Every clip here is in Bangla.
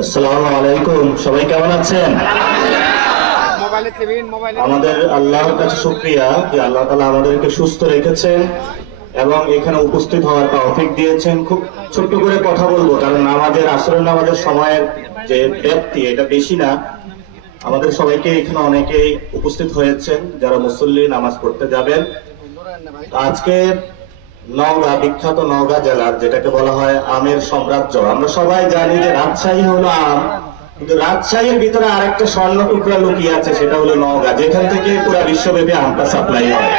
আসসালামু আলাইকুম, সবাই কেমন আছেন? আমাদের আল্লাহর কাছে শুকরিয়া যে আল্লাহ তাআলা আমাদেরকে সুস্থ রেখেছেন এবং এখানে উপস্থিত হওয়ার তৌফিক দিয়েছেন। খুব ছোট্ট করে কথা বলবো, কারণ আমাদের আসরের নামাজের সময়ের যে ব্যাপ্তি এটা বেশি না। আমাদের সবাইকে এখানে অনেকেই উপস্থিত হয়েছেন যারা মুসল্লি নামাজ পড়তে যাবেন। আজকে নওগাঁ, বিখ্যাত নওগাঁ জেলার যেটাকে বলা হয় আমের সাম্রাজ্য, আমরা সবাই জানি যে রাজশাহী হলো আম, কিন্তু রাজশাহীর ভিতরে আরেকটা স্বর্ণ টুকরা লুকিয়ে আছে, সেটা হলো নওগাঁ, যেখান থেকে পুরো বিশ্বব্যাপী আমটা সাপ্লাই হয়।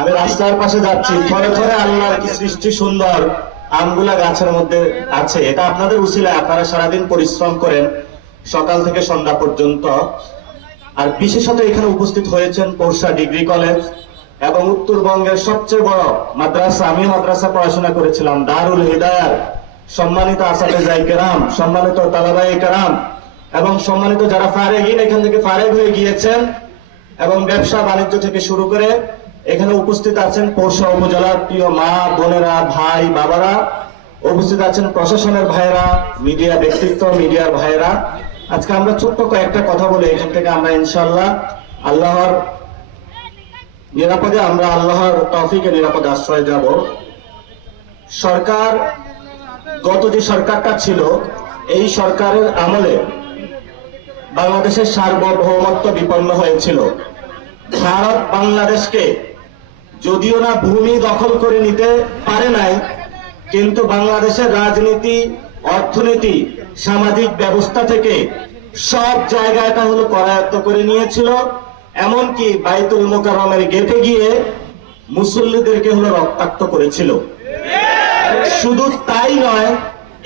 আমি রাস্তার পাশে যাচ্ছি, থরে থরে আল্লাহর কি সৃষ্টি সুন্দর, আমগুলা গাছের মধ্যে আছে। এটা আপনাদের উসিলায়, আপনারা সারাদিন পরিশ্রম করেন সকাল থেকে সন্ধ্যা পর্যন্ত। আর বিশেষত এখানে উপস্থিত হয়েছেন পোরশা ডিগ্রি কলেজ এবং উত্তরবঙ্গের সবচেয়ে বড় মাদ্রাসা, আমি মাদ্রাসা পড়াশোনা করেছিলাম, দারুল হিদায়ার, সম্মানিত আসাতেজায়ে কেরাম, সম্মানিত তালাবায়ে কেরাম এবং সম্মানিত যারা ফারেগিন এখান থেকে ফারেগ হয়ে গিয়েছেন এবং ব্যবসা বাণিজ্য থেকে শুরু করে এখানে উপস্থিত আছেন পোরশা উপজেলার প্রিয় মা বোনেরা, ভাই বাবারা, উপস্থিত আছেন প্রশাসনের ভাইরা, মিডিয়া ব্যক্তিত্ব, মিডিয়ার ভাইরা। আজকে আমরা ছোট্ট কয়েকটা কথা বলে এখান থেকে আমরা ইনশাআল্লাহ আল্লাহর নিরাপদে, আমরা আল্লাহর তৌফিকে নিরাপদে আশ্রয় যাব। সরকার, গত যে সরকারটা ছিল এই সরকারের আমলে বাংলাদেশের সার্বভৌমত্ব বিপন্ন হয়েছিল। ভারত বাংলাদেশকে যদিও না ভূমি দখল করে নিতে পারে নাই, কিন্তু বাংলাদেশের রাজনীতি, অর্থনীতি, সামাজিক ব্যবস্থা থেকে সব জায়গাটা হলো করায়ত্ত করে নিয়েছিল। এমনকি বাইতুল মোকাররমের গেটে গিয়ে মুসল্লিদেরকে হলো রক্তাক্ত করেছিল। শুধু তাই নয়,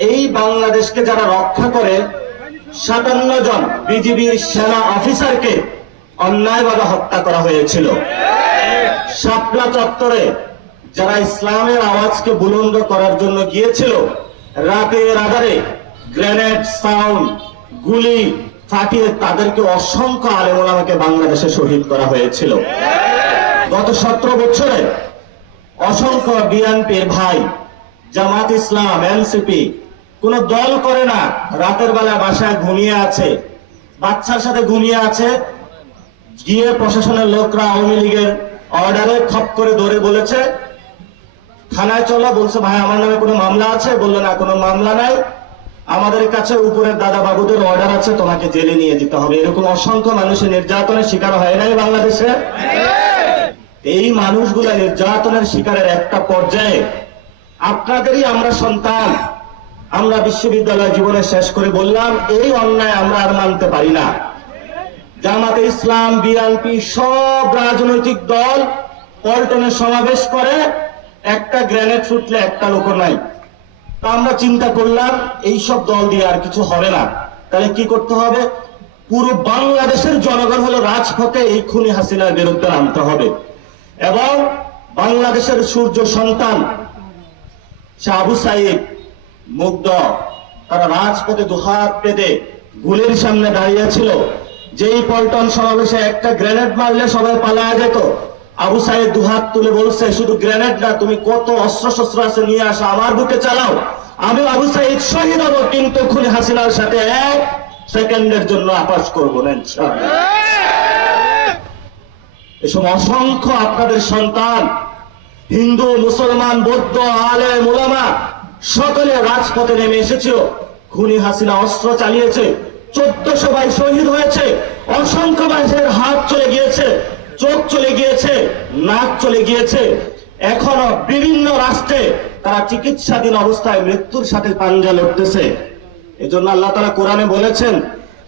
এই বাংলাদেশকে যারা রক্ষা করে 57 জন বিজিবির সেনা অফিসারকে অন্যায়ভাবে হত্যা করা হয়েছিল। শাপলা চত্বরে যারা ইসলামের আওয়াজকে বুলন্দ করার জন্য গিয়েছিল, রাতের আধারে গ্রেনেড সাউন্ড, গুলি ফাটিয়ে তাদেরকে অসংখ্য আলেম ওলামাকে বাংলাদেশে শহীদ করা হয়েছিল। গত 17 বছরে অসংখ্য বিএনপির ভাই, জামাত ইসলাম, এনসিপি কোন দল করে না, রাতের বেলা বাসায় ঘুমিয়ে আছে, বাচ্চার সাথে ঘুমিয়ে আছে, গিয়ে প্রশাসনের লোকরা আওয়ামী লীগের অর্ডারে খপ করে ধরে বলেছে থানায় চলো। বলছে ভাই আমার নামে কোনো মামলা আছে? বললো না, কোনো মামলা নাই, আমাদের কাছে উপরের দাদা বাবুদের অর্ডার আছে, তোমাকে জেলে নিয়ে যেতে হবে। এরকম অসংখ্য মানুষের নির্যাতনের শিকার হয় নাই বাংলাদেশে? এই মানুষগুলা নির্যাতনের শিকারের একটা পর্যায়ে আপনাদেরই আমরা সন্তান, আমরা বিশ্ববিদ্যালয় জীবনে শেষ করে বললাম এই অন্যায় আমরা আর মানতে পারি না। জামাতে ইসলাম, বিএনপি সব রাজনৈতিক দল পল্টনে সমাবেশ করে, একটা গ্রেনেড ফুটলে একটা লোক নাই। তা আমরা চিন্তা করলাম এইসব দল দিয়ে আর কিছু হবে না, তাহলে কি করতে হবে? পুরো বাংলাদেশের জনগণ হলো রাজপথে এই খুনি হাসিনার বিরুদ্ধে নামতে হবে এবং বাংলাদেশের সূর্য সন্তান আবু সাইদ, মুগ্ধ, তারা রাজপথে দুহাত পেতে গুলির সামনে দাঁড়িয়েছিল। যেই পল্টন সমাবেশে একটা গ্রেনেড মারলে সবাই পালায়া যেত, আবু সাইদ দুহাত তুলে বলছে শুধু গ্রেনেড না, তুমি কত অস্ত্র শস্ত্র আছে নিয়ে আসো, আমার বুকে চালাও, আমি আবু সাইদ শহীদ হব, কিন্তু খুনি হাসিনার সাথে 1 সেকেন্ডের জন্য আপোষ করবো না ইনশাআল্লাহ। এসব অসংখ্য আপনাদের সন্তান, হিন্দু, মুসলমান, বৌদ্ধ, আলেম, উলামা সকলে রাজপথে নেমে এসেছিল। খুনি হাসিনা অস্ত্র চালিয়েছে, 1400 ভাই শহীদ হয়েছে, অসংখ্য মানুষের হাত চলে গিয়েছে, চোখ চলে গিয়েছে, নাক চলে গিয়েছে। এখনো বিভিন্ন রাষ্ট্রে তারা চিকিৎসাধীন অবস্থায় মৃত্যুর সাথে পাঞ্জা লড়তেছে। এজন্য আল্লাহ তাআলা কোরআনে বলেছেন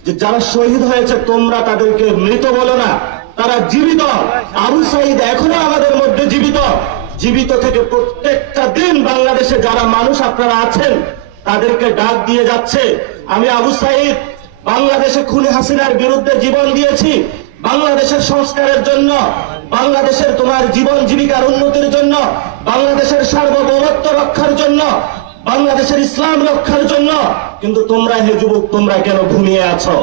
যে যারা শহীদ হয়েছে তোমরা তাদেরকে মৃত বলো না, তারা জীবিত। আবু সাইদ এখনো আমাদের মধ্যে জীবিত। জীবিত থেকে প্রত্যেকটা দিন বাংলাদেশে যারা মানুষ আপনারা আছেন তাদেরকে ডাক দিয়ে যাচ্ছে। আমি আবু সাইদ বাংলাদেশে খুনি হাসিনার বিরুদ্ধে জীবন দিয়েছি, বাংলাদেশের সংস্কারের জন্য, বাংলাদেশের তোমার জীবন জীবিকার উন্নতির জন্য, বাংলাদেশের সার্বভৌমত্ব রক্ষার জন্য, বাংলাদেশের ইসলাম রক্ষার জন্য। কিন্তু তোমরা হে যুবক, তোমরা কেন ঘুমিয়ে আছো?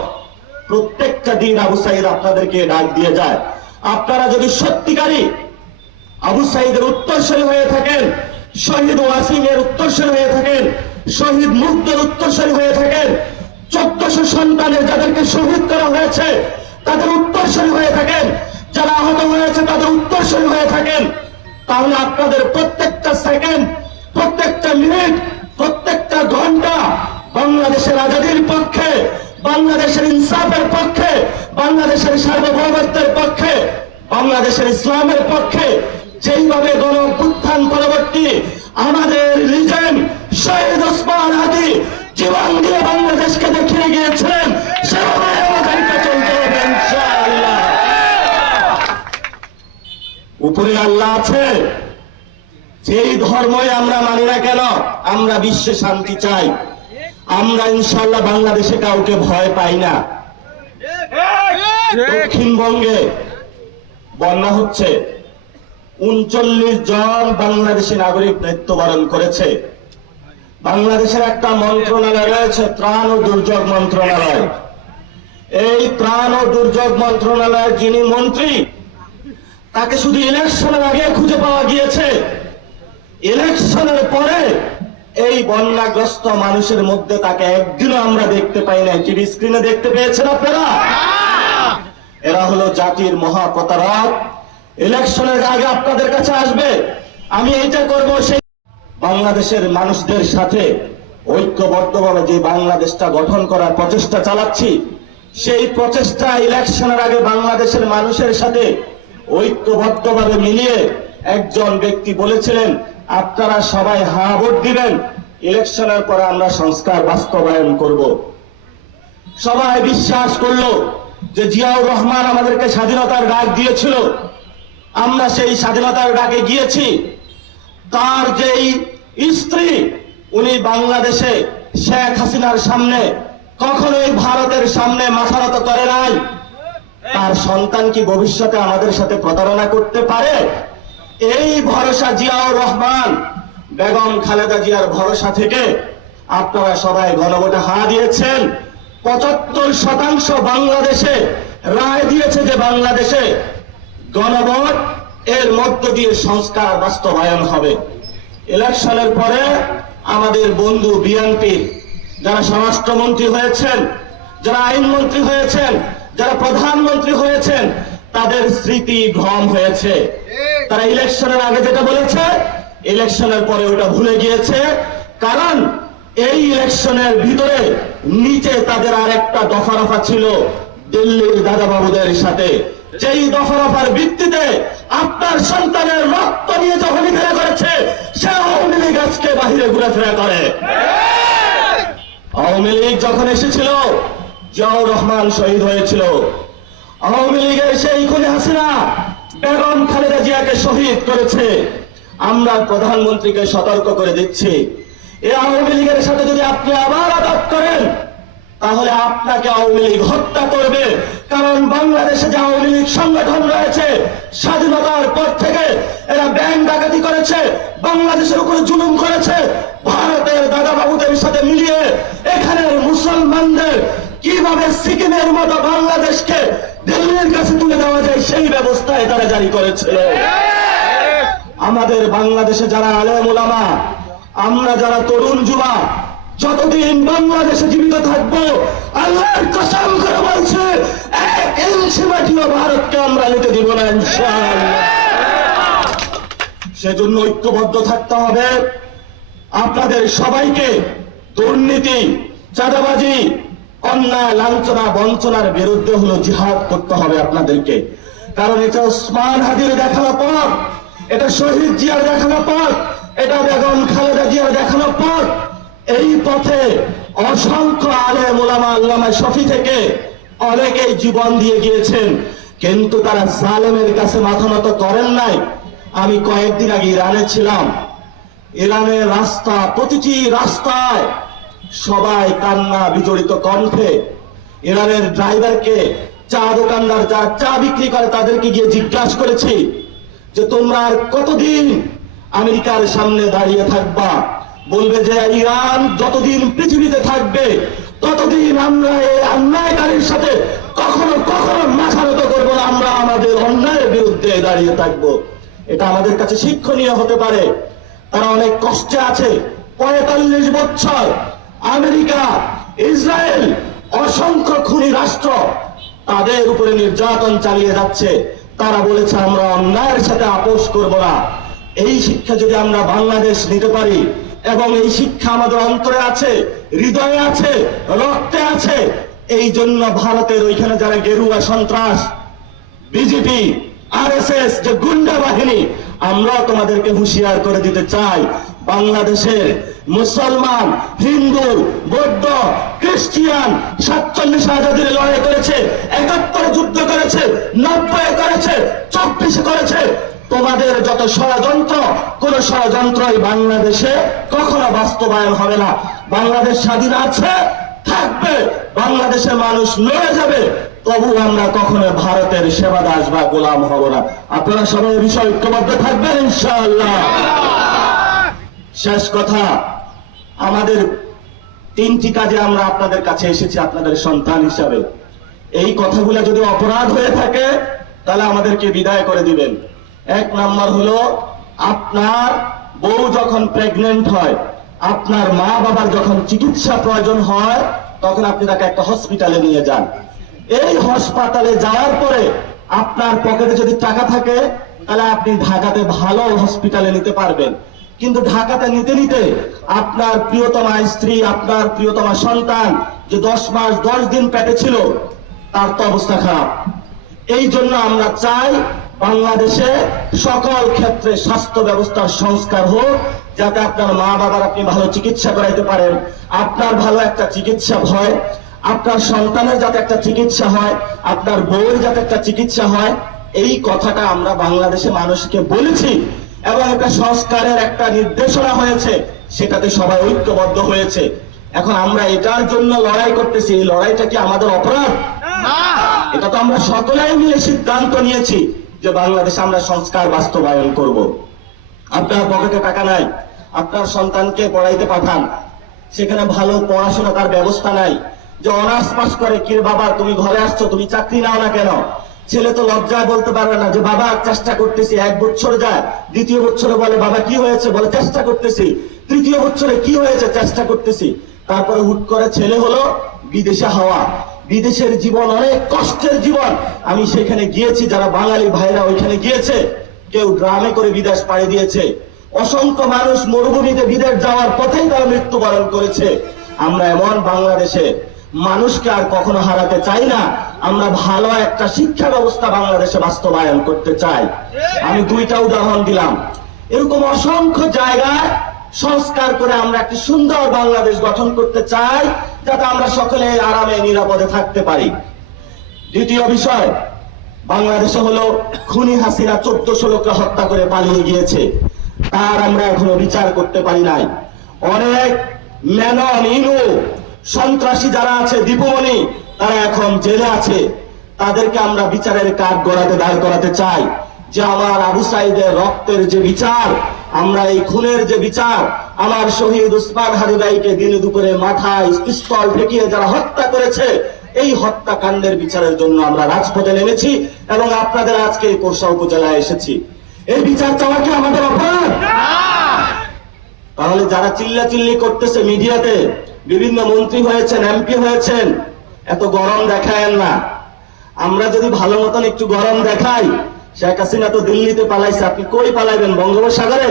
প্রত্যেকটা দিন আবু সাইদ আপনাদেরকে ডাক দিয়ে যায়। আপনারা যদি সত্যিকারী আবু সাইদের উত্তরসূরি হয়ে থাকেন, শহীদ ওয়াসিম এর উত্তরসূরি হয়ে থাকেন, শহীদ মুগ্ধের উত্তরসূরি হয়ে থাকেন, 1400 সন্তানের যাদেরকে শহীদ করা হয়েছে তাদের উত্তরসূরি হয়ে থাকেন, যারা আহত হয়েছে তাদের উত্তরসূরি হয়ে থাকেন, তাহলে আপনাদের প্রত্যেকটা সেকেন্ড, প্রত্যেকটা মিনিট, প্রত্যেকটা ঘন্টা বাংলাদেশের আজাদীর পক্ষে, বাংলাদেশের ইনসাফের পক্ষে, বাংলাদেশের সার্বভৌমত্বের পক্ষে, বাংলাদেশের ইসলামের পক্ষে যেইভাবে গণ অভ্যুত্থান পরবর্তী আমাদের লিজেন্ড শহীদ ওসমান হাদি জীবন দিয়ে বাংলাদেশকে দেখিয়ে গিয়েছিলেন, সেভাবে আমাদেরকে চলতে হবে ইনশাআল্লাহ। উপরে আল্লাহ আছে, যেই ধর্মই আমরা মানি না কেন, আমরা বিশ্বে শান্তি চাই। আমরা ইনশাআল্লাহ বাংলাদেশে কাউকে ভয় পাই না। দক্ষিণবঙ্গে বন্যা হচ্ছে, 39 জন বাংলাদেশি নাগরিক মৃত্যুবরণ করেছে। বাংলাদেশের একটা মন্ত্রণালয় রয়েছে, ত্রাণ ও দুর্যোগ মন্ত্রণালয়। এই ত্রাণ ও দুর্যোগ মন্ত্রণালয়ের যিনি মন্ত্রী, তাকে শুধু ইলেকশনের আগে খুঁজে পাওয়া গিয়েছে। ইলেকশনের পরে এই বন্যাগ্রস্ত মানুষের মধ্যে তাকে একদিনও আমরা দেখতে পাই না। টিভি স্ক্রিনে দেখতে পেয়েছেন আপনারা? এরা হলো জাতির মহাপ্রতারক। ইলেকশনের আগে আপনাদের কাছে আসবে, আমি এইটা করব, সেই বাংলাদেশের মানুষদের সাথে ঐক্যবদ্ধভাবে যে বাংলাদেশটা গঠন করার প্রচেষ্টা চালাচ্ছি, সেই প্রচেষ্টা ইলেকশনের আগে বাংলাদেশের মানুষের সাথে ঐক্যবদ্ধভাবে মিলিয়ে একজন ব্যক্তি বলেছিলেন, আপনারা সবাই হা ভোট দিবেন, ইলেকশনের পরে আমরা সংস্কার বাস্তবায়ন করব। সবাই বিশ্বাস করলো যে জিয়াউর রহমান আমাদেরকে স্বাধীনতার ডাক দিয়েছিল, আমরা সেই স্বাধীনতার ডাকে গিয়েছি। তার যেই স্ত্রী, উনি বাংলাদেশে শেখ হাসিনার সামনে কখনোই ভারতের সামনে মাথা নত করে নাই। তার সন্তান কি ভবিষ্যতে আমাদের সাথে প্রতারণা করতে পারে? এই ভরসা জিয়াউর রহমান, বেগম খালেদা জিয়ার ভরসা থেকে আপনারা সবাই গণভোটে হা দিয়েছেন। 75% বাংলাদেশে রায় দিয়েছে যে বাংলাদেশে গণভোট এর মধ্য দিয়ে সংস্কার বাস্তবায়ন হবে। ইলেকশনের পরে আমাদের বন্ধু বিএনপি যারা স্বরাষ্ট্রমন্ত্রী হয়েছেন, যারা আইনমন্ত্রী হয়েছেন, যারা প্রধানমন্ত্রী হয়েছেন, তাদের স্মৃতি ভ্রম হয়েছে। তারা ইলেকশনের আগে যেটা বলেছে, ইলেকশনের পরে ওটা ভুলে গিয়েছে। কারণ এই ইলেকশনের ভিতরে নিচে তাদের আর একটা দফা ছিল দিল্লির দাদাবাবুদের সাথে, যেই দফার ভিত্তিতে আপনার সন্তানের রক্ত নিয়ে যখন ঘেরা করেছে, সে আওয়ামী লীগ আজকে বাহিরে ঘুরেফেরা করে। আওয়ামী লীগ যখন এসেছিল, জিয়াউর রহমান শহীদ হয়েছিল। আওয়ামী লীগের সেই খুনি হাসিনা বেগম খালেদা জিয়াকে শহীদ করেছে। আমরা প্রধানমন্ত্রীকে সতর্ক করে দিচ্ছি, এই আওয়ামী লীগের সাথে যদি আপনি আবার আঘাত করেন, তাহলে আপনাকে আওয়ামী লীগ হত্যা করবে। কারণ বাংলাদেশে যে আওয়ামী লীগ সংগঠন রয়েছে, স্বাধীনতার পর থেকে এরা ব্যাংক ডাকাতি করেছে, বাংলাদেশের উপরে জুলুম করেছে। ভারতের দাদাবাবুদের সাথে মিলিয়ে এখানের মুসলমানদের কিভাবে সিকিমের মতো বাংলাদেশকে দিল্লির কাছে তুলে দেওয়া যায়, সেই ব্যবস্থায় তারা জারি করেছিল। আমাদের বাংলাদেশে যারা আলেম ওলামা, আমরা যারা তরুণ যুবা, যতদিন বাংলাদেশে জীবিত থাকবো, আল্লাহর কসম করে বলছে, 1 ইঞ্চি মাটিও ভারতকে আমরা নিতে দিব না ইনশাআল্লাহ। সেজন্য ঐক্যবদ্ধ থাকতে হবে। আপনাদের সবাইকে দুর্নীতি, চাঁদাবাজি, অন্যায়, লাঞ্ছনা, বঞ্চনার বিরুদ্ধে হলো জিহাদ করতে হবে আপনাদেরকে। কারণ এটা ওসমান হাদির দেখানো পথ, এটা শহীদ জিয়ার দেখানো পথ, এটা বেগম খালেদা জিয়ার দেখানো পথ। এই পথে অসংখ্য আলেম ওলামা, আল্লামা শফি থেকে অনেকেই জীবন দিয়ে গিয়েছেন, কিন্তু তারা জালেমের কাছে মাথা নত করেন নাই। আমি কয়েকদিন আগে ইরানে ছিলাম। ইরানের রাস্তা, প্রতিটি রাস্তায় সবাই কান্না বিজড়িত কণ্ঠে ইরানের ড্রাইভারকে, চা দোকানদার যারা চা বিক্রি করে, তাদেরকে গিয়ে জিজ্ঞাসা করেছি যে তোমরা আর কতদিন আমেরিকার সামনে দাঁড়িয়ে থাকবা? বলবে যে ইরান যতদিন পৃথিবীতে থাকবে ততদিন আমরা এই অন্যায়কারীর সাথে কখনো কখনো মাথা নত করবো না, আমরা আমাদের অন্যায়ের বিরুদ্ধে দাঁড়িয়ে থাকবো। এটা আমাদের কাছে শিক্ষণীয় হতে পারে। তারা অনেক কষ্টে আছে। 45 বছর আমেরিকা, ইসরায়েল, অসংখ্য খুনি রাষ্ট্র তাদের উপরে নির্যাতন চালিয়ে যাচ্ছে। তারা বলেছে আমরা অন্যায়ের সাথে আপোষ করব না। এই শিক্ষা যদি আমরা বাংলাদেশ নিতে পারি, এবং এই শিক্ষা আমাদের অন্তরে আছে, হৃদয়ে আছে, রক্তে আছে, এই জন্য ভারতের ওইখানে যারা গেরুয়া সন্ত্রাস, বিজেপি, আরএসএস যে গুন্ডা বাহিনী, আমরা তোমাদেরকে হুঁশিয়ার করে দিতে চাই, বাংলাদেশের মুসলমান, হিন্দু, বৌদ্ধ, খ্রিস্টিয়ান 47 আজাদির লড়াই করেছে, 71 যুদ্ধ করেছে, 90 করেছে, 24 করেছে। তোমাদের যত ষড়যন্ত্র, কোন ষড়যন্ত্রই বাংলাদেশে কখনো বাস্তবায়ন হবে না। বাংলাদেশ স্বাধীন আছে, থাকবে, বাংলাদেশের মানুষ লড়ে যাবে, তবু আমরা কখনো ভারতের সেবাদাস বা গোলাম হব না। আপনারা সবাই এই বিষয়ে ঐক্যবদ্ধ থাকবেন ইনশাআল্লাহ। শেষ কথা, আমাদের 3টি কাজে আমরা আপনাদের কাছে এসেছি আপনাদের সন্তান হিসাবে। এই কথাগুলো যদি অপরাধ হয়ে থাকে তাহলে আমাদেরকে বিদায় করে দিবেন। 1 নাম্বার হলো, আপনার বউ যখন প্রেগনেন্ট হয়, আপনার মা বাবার যখন চিকিৎসা প্রয়োজন হয়, তখন আপনি তাকে একটা হসপিটালে নিয়ে যান। এই হাসপাতালে যাওয়ার পরে আপনার পকেটে যদি টাকা থাকে তাহলে আপনি ঢাকাতে ভালো হসপিটালে নিতে পারবেন। কিন্তু ঢাকাতে নিতে নিতে আপনার প্রিয়তমা স্ত্রী, আপনার প্রিয়তমা সন্তান যে 10 মাস 10 দিন পেটে ছিল, তার তো অবস্থা খারাপ। এই জন্য আমরা চাই বাংলাদেশে সকল ক্ষেত্রে স্বাস্থ্য ব্যবস্থার সংস্কার হোক, যাতে আপনার মা বাবার আপনি ভালো চিকিৎসা করাইতে পারেন, আপনার ভালো একটা চিকিৎসা হয়, আপনার সন্তানের যাতে একটা চিকিৎসা হয়, আপনার বউয়ের যাতে একটা চিকিৎসা হয়। এই কথাটা আমরা বাংলাদেশে মানুষকে বলেছি, এবং একটা সংস্কারের একটা নির্দেশনা হয়েছে, সেটাতে সবাই ঐক্যবদ্ধ হয়েছে। এখন আমরা এটার জন্য লড়াই করতেছি, এই লড়াইটা কি আমাদের অপরাধ? এটা তো আমরা সকলেই মিলে সিদ্ধান্ত নিয়েছি যে বাংলাদেশে আমরা সংস্কার বাস্তবায়ন করব। আপনার পকেটে টাকা নাই, আপনার সন্তানকে পড়াইতে পাঠান, সেখানে ভালো পড়াশোনা তার ব্যবস্থা নাই, যে অনার্স পাস করে, কি বাবা তুমি ঘরে আসছো, তুমি চাকরি নাও না কেন? ছেলে তো লজ্জায় বলতে পারবে না যে বাবা চেষ্টা করতেছি। 1 বছর যায়, 2য় বছরে বলে বাবা কি হয়েছে, বলে চেষ্টা করতেছি। 3য় বছরে কি হয়েছে, চেষ্টা করতেছি। তারপরে হুট করে ছেলে হলো বিদেশে হওয়া। বিদেশের জীবন অনেক কষ্টের জীবন। আমি সেখানে গিয়েছি, যারা বাঙালি ভাইরা ওইখানে গিয়েছে, কেউ ড্রামে করে বিদেশ পাড়ি দিয়েছে। অসংখ্য মানুষ মরুভূমিতে বিদেশ যাওয়ার পথেই তারা মৃত্যুবরণ করেছে। আমরা এমন বাংলাদেশে মানুষকে আর কখনো হারাতে চাই না। আমরা ভালো একটা শিক্ষা ব্যবস্থা বাংলাদেশে বাস্তবায়ন করতে চাই। আমি 2টা উদাহরণ দিলাম, এরকম অসংখ্য জায়গায় সংস্কার করে আমরা একটি সুন্দর বাংলাদেশ গঠন করতে চাই, যাতে আমরা সকলে আরামে নিরাপদে থাকতে পারি। 2য় বিষয়, বাংলাদেশে হলো খুনি হাসিনা 1400 লোককে হত্যা করে পালিয়ে গিয়েছে, তার আমরা এখনো বিচার করতে পারি নাই। অনেক মেনন, ইনু, সন্ত্রাসী যারা আছে, দীপুমণি, তারা এখন জেলে আছে, তাদেরকে আমরা বিচারের কাঠ গড়াতে দাঁড় করাতে চাই। যে আমার আবু সাইদের রক্তের যে বিচার, আমরা এই খুনের যে বিচার, আমার শহীদ উসমান হাদি ভাইকে দিনে দুপুরে মাথায় পিস্তল ঠেকিয়ে যারা হত্যা করেছে, এই হত্যাকাণ্ডের বিচারের জন্য আমরা রাজপথে নেমেছি, এবং আপনাদের আজকে এই পোরশা উপজেলায় এসেছি। এই বিচার চাওয়া কি আমাদের অপরাধ? তাহলে যারা চিল্লাচিল্লি করতেছে মিডিয়াতে, বিভিন্ন মন্ত্রী হয়েছেন, এমপি হয়েছেন, এত গরম দেখায়েন না। আমরা যদি ভালো মতন একটু গরম দেখাই, শেখ হাসিনা তো দিল্লিতে পালাইছে, আপনি কই পালাইবেন? বঙ্গোপসাগরে?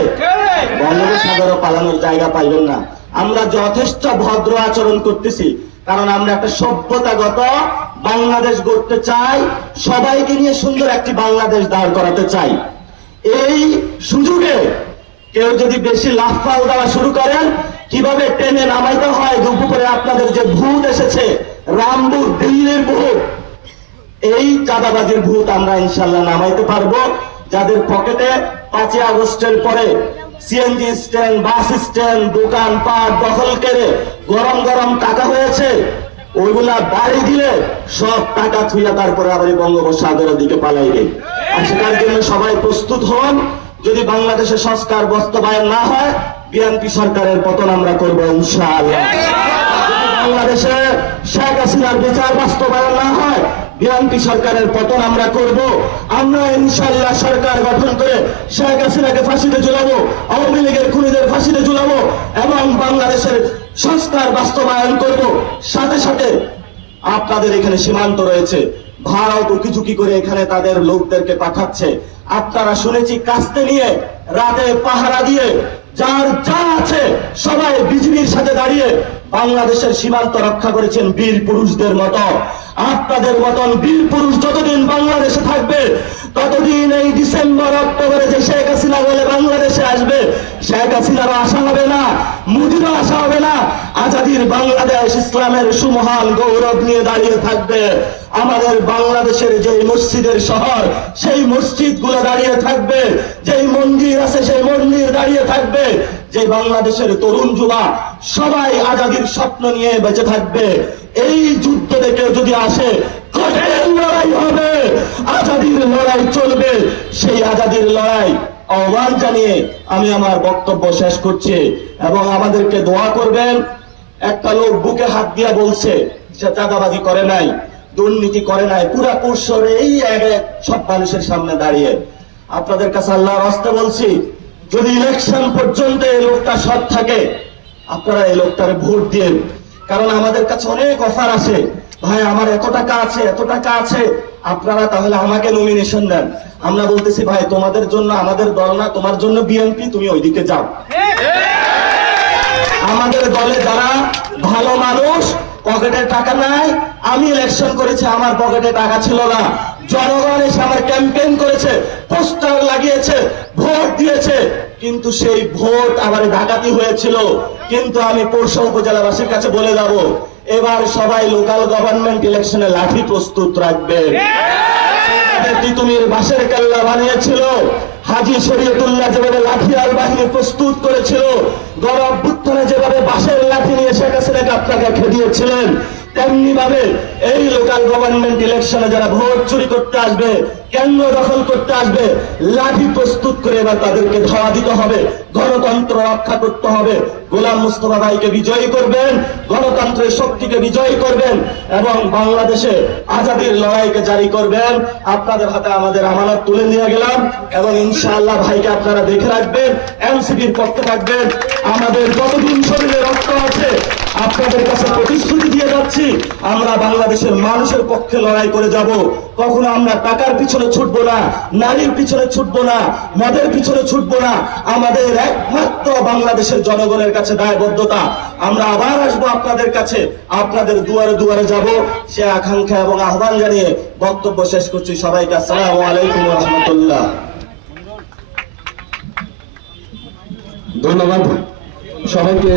বঙ্গোপসাগরে পালানোর জায়গা পাইবেন না। আমরা যথেষ্ট ভদ্র আচরণ করতেছি, কারণ আমরা একটা সভ্যতাগত বাংলাদেশ গড়তে চাই, সবাইকে নিয়ে সুন্দর একটি বাংলাদেশ দাঁড় করাতে চাই। এই সুযোগে কেউ যদি বেশি লাফাল দেওয়া শুরু করেন, কিভাবে টেনে নামাইতে হয়, দুপুরে আপনাদের যে ভূত এসেছে, রামভূত, দিল্লির ভূত, এই চাঁদাবাজির ভূত আমরা ইনশাল্লাহ নামাইতে পারবো। যাদের পকেটে 5ই আগস্টের পরে সিএনজি স্ট্যান্ড, বাস স্ট্যান্ড, দোকান পাট দখল করে গরম গরম টাকা হয়েছে, ওইগুলা বাড়ি দিলে সব টাকা থুইয়া তারপরে আবার বঙ্গোপসাগরের দিকে পালাইবে। আর সেটার জন্য সবাই প্রস্তুত হন। যদি বাংলাদেশে সংস্কার বাস্তবায়ন না হয়, বিএনপি সরকারের পতন আমরা করবো ইনশাআল্লাহ। বাংলাদেশে শেখ হাসিনার বিচার বাস্তবায়ন না হয়, বিএনপি সরকারের পতন আমরা করব। আমরা ইনশাআল্লাহ সরকার গঠন করে শেখ হাসিনাকে ফাঁসিতে ঝুলাবো, আওয়ামী লীগের খুনিদের ফাঁসিতে ঝুলাবো এবং বাংলাদেশের সংস্কার বাস্তবায়ন করব। সাথে সাথে আপনাদের এখানে সীমান্ত রয়েছে, ভারত উকিঝুঁকি করে এখানে তাদের লোকদেরকে পাঠাচ্ছে। আপনারা শুনেছি কাস্তে নিয়ে রাতে পাহারা দিয়ে যার যা আছে সবাই বিজিবির সাথে দাঁড়িয়ে বাংলাদেশের সীমান্ত রক্ষা করেছেন বীর পুরুষদের মতো। আপনাদের মতন বীর পুরুষ যতদিন বাংলাদেশে থাকবে ততদিন এই ডিসেম্বর অক্টোবরে যে শেখ হাসিনা বলে বাংলাদেশে আসবে, শেখ হাসিনারও আশা হবে না, মুজিবও আশা হবে না। আজাদির বাংলাদেশ ইসলামের সুমহান গৌরব নিয়ে দাঁড়িয়ে থাকবে। আমাদের বাংলাদেশের যে মসজিদের শহর, সেই মসজিদ গুলো দাঁড়িয়ে থাকবে, যেই মন্দির আছে সেই মন্দির দাঁড়িয়ে থাকবে, যে বাংলাদেশের তরুণ যুবা সবাই আজাদির স্বপ্ন নিয়ে বেঁচে থাকবে। এই যুদ্ধ থেকে যদি আসে কঠিন লড়াই হবে, আজাদির লড়াই চলবে। সেই আজাদির লড়াই আহ্বান জানিয়ে আমি আমার বক্তব্য শেষ করছি এবং আমাদেরকে দোয়া করবেন। একটা লোক বুকে হাত দিয়া বলছে সে চাঁদাবাজি করে নাই, দুর্নীতি করে নাই, পুরা পুরসরে এই সব মানুষের সামনে দাঁড়িয়ে আপনাদের কাছে আল্লাহর রাস্তে বলছি, যদি ইলেকশন পর্যন্ত এই লোকটা সৎ থাকে আপনারা এই লোকটারে ভোট দিন। কারণ আমাদের কাছে অনেক অফার আসে, ভাই আমার এত টাকা আছে এত টাকা আছে, আপনারা তাহলে আমাকে নমিনেশন দেন। আমরা বলতেছি ভাই তোমাদের জন্য আমাদের দল না, তোমার জন্য বিএনপি, তুমি ওইদিকে যাও। আমাদের দলে যারা ভালো মানুষ, পকেটে টাকা নাই, আমি ইলেকশন করেছি আমার পকেটে টাকা ছিল না, জনগণ এসে আমার ক্যাম্পেইন করেছে, পোস্টার লাগিয়েছে, ভোট দিয়েছে, কিন্তু সেই ভোট আবার ডাকাতি হয়েছিল। কিন্তু আমি পৌরসভা উপজেলাবাসীর কাছে বলে যাব, এবার সবাই লোকাল গভর্নমেন্ট ইলেকশনে লাঠি প্রস্তুত রাখবে। তিতুমির বাঁশের কেল্লা বানিয়েছিল, হাজী শরীয়তুল্লাহ যেভাবে লাঠিয়াল বাহিনী প্রস্তুত করেছিল, গণঅভ্যুত্থানে যেভাবে বাঁশের লাঠি নিয়ে শেখ হাসিনাকে আপনাকে খেদিয়েছিলেন, তেমনি ভাবে এই লোকাল গভর্নমেন্ট ইলেকশনে যারা ভোট চুরি করতে আসবে, কেন্দ্র দখল করতে আসবে, লাঠি প্রস্তুত করে এবার তাদেরকে ধাওয়া দিতে হবে। গণতন্ত্র রক্ষা করতে হবে। গোলাম মুস্তফা ভাইকে বিজয়ী করবেন, গণতন্ত্রের শক্তিকে বিজয়ী করবেন এবং বাংলাদেশে আজাদির লড়াইকে জারি করবেন। আপনাদের হাতে আমাদের আমানত তুলে নিয়ে গেলাম এবং ইনশাআল্লাহ ভাইকে আপনারা দেখে রাখবেন, এনসিপির পক্ষে থাকবেন। আমাদের যতদিন শরীরে রক্ত আছে আপনাদের কাছে প্রতিশ্রুতি দিয়ে যাচ্ছি, আমরা বাংলাদেশের মানুষের পক্ষে লড়াই করে যাব। কখনো আমরা টাকার পিছনে ছুটবো না, নারীর পিছনে ছুটবো না, মদের পিছনে ছুটবো না। আমাদের একমাত্র বাংলাদেশের জনগণের কাছে দায়বদ্ধতা। আমরা আবার আসবো আপনাদের কাছে, আপনাদের দুয়ারে দুয়ারে যাব, সে আকাঙ্ক্ষা এবং আহ্বান জানিয়ে বক্তব্য শেষ করছি। সবাইকে আসসালামু আলাইকুম ওয়া রাহমাতুল্লাহ। ধন্যবাদ সবাইকে।